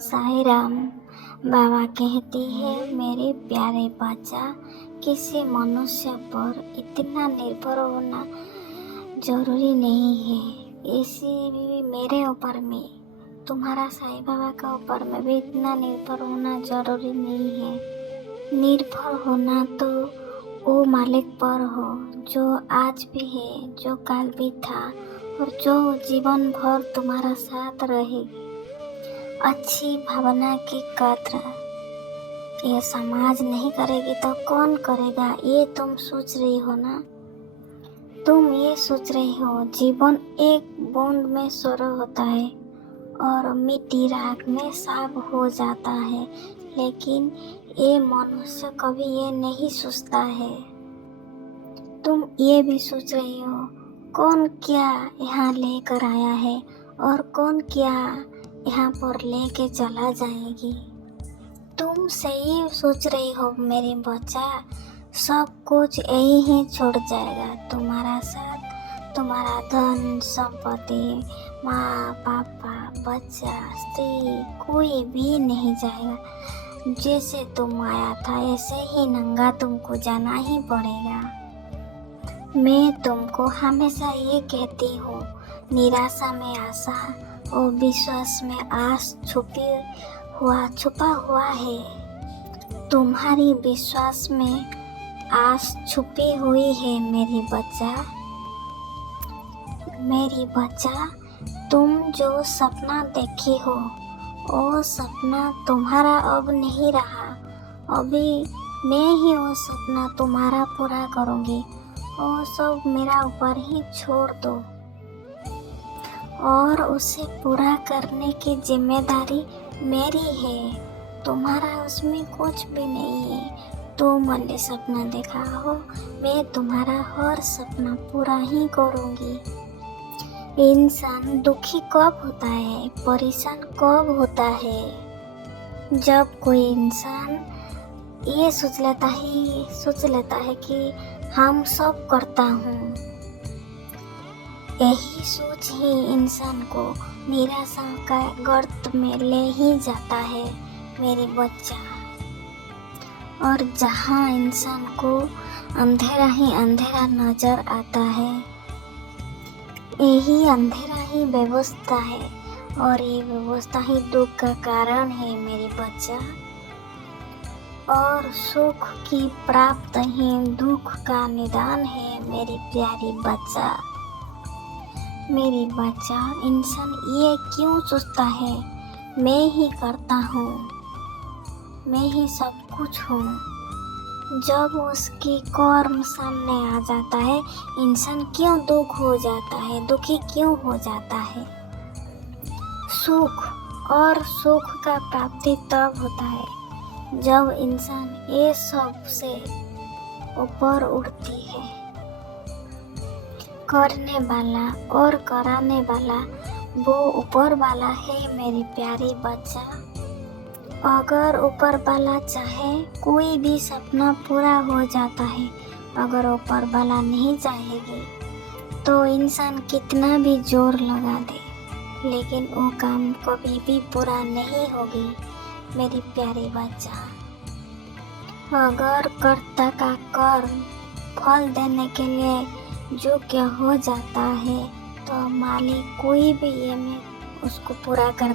साईं राम। बाबा कहते हैं मेरे प्यारे बच्चा, किसी मनुष्य पर इतना निर्भर होना जरूरी नहीं है। इसी भी मेरे ऊपर में, तुम्हारा साईं बाबा का ऊपर में भी इतना निर्भर होना जरूरी नहीं है। निर्भर होना तो वो मालिक पर हो जो आज भी है, जो कल भी था और जो जीवन भर तुम्हारा साथ रहेगी। अच्छी भावना की कद्र ये समाज नहीं करेगी तो कौन करेगा, ये तुम सोच रही हो ना। तुम ये सोच रही हो जीवन एक बूंद में शुरू होता है और मिट्टी राख में साफ हो जाता है, लेकिन ये मनुष्य कभी ये नहीं सोचता है। तुम ये भी सोच रही हो कौन क्या यहाँ लेकर आया है और कौन क्या यहाँ पर लेके चला जाएगी। तुम सही सोच रही हो मेरे बच्चा, सब कुछ यही ही छोड़ जाएगा। तुम्हारा साथ, तुम्हारा धन संपत्ति, माँ पापा, बच्चा, स्त्री, कोई भी नहीं जाएगा। जैसे तुम आया था ऐसे ही नंगा तुमको जाना ही पड़ेगा। मैं तुमको हमेशा ये कहती हूँ, निराशा में आशा और विश्वास में आस छुपा हुआ है। तुम्हारी विश्वास में आस छुपी हुई है मेरी बच्चा। तुम जो सपना देखी हो वो सपना तुम्हारा अब नहीं रहा। अभी मैं ही वो सपना तुम्हारा पूरा करूँगी। वो सब मेरा ऊपर ही छोड़ दो और उसे पूरा करने की जिम्मेदारी मेरी है। तुम्हारा उसमें कुछ भी नहीं है। तुमने सपना देखा हो, मैं तुम्हारा हर सपना पूरा ही करूँगी। इंसान दुखी कब होता है, परेशान कब होता है, जब कोई इंसान ये सोच लेता है कि हम सब करता हूँ। यही सोच ही इंसान को निराशा का गर्त में ले ही जाता है मेरे बच्चा। और जहाँ इंसान को अंधेरा ही अंधेरा नजर आता है, यही अंधेरा ही व्यवस्था है और ये व्यवस्था ही दुख का कारण है मेरे बच्चा। और सुख की प्राप्त ही दुख का निदान है मेरी प्यारी बच्चा। मेरी बच्चा, इंसान ये क्यों सोचता है मैं ही करता हूँ, मैं ही सब कुछ हूँ। जब उसकी कर्म सामने आ जाता है, इंसान क्यों दुखी क्यों हो जाता है। सुख का प्राप्ति तब होता है जब इंसान ये सब से ऊपर उठती है। करने वाला और कराने वाला वो ऊपर वाला है मेरी प्यारी बच्चा। अगर ऊपर वाला चाहे कोई भी सपना पूरा हो जाता है। अगर ऊपर वाला नहीं चाहेगी तो इंसान कितना भी जोर लगा दे, लेकिन वो काम कभी भी पूरा नहीं होगी मेरी प्यारी बच्चा। अगर कर्ता का कर्म फल देने के लिए जो क्या हो जाता है तो मालिक कोई भी ये में उसको पूरा कर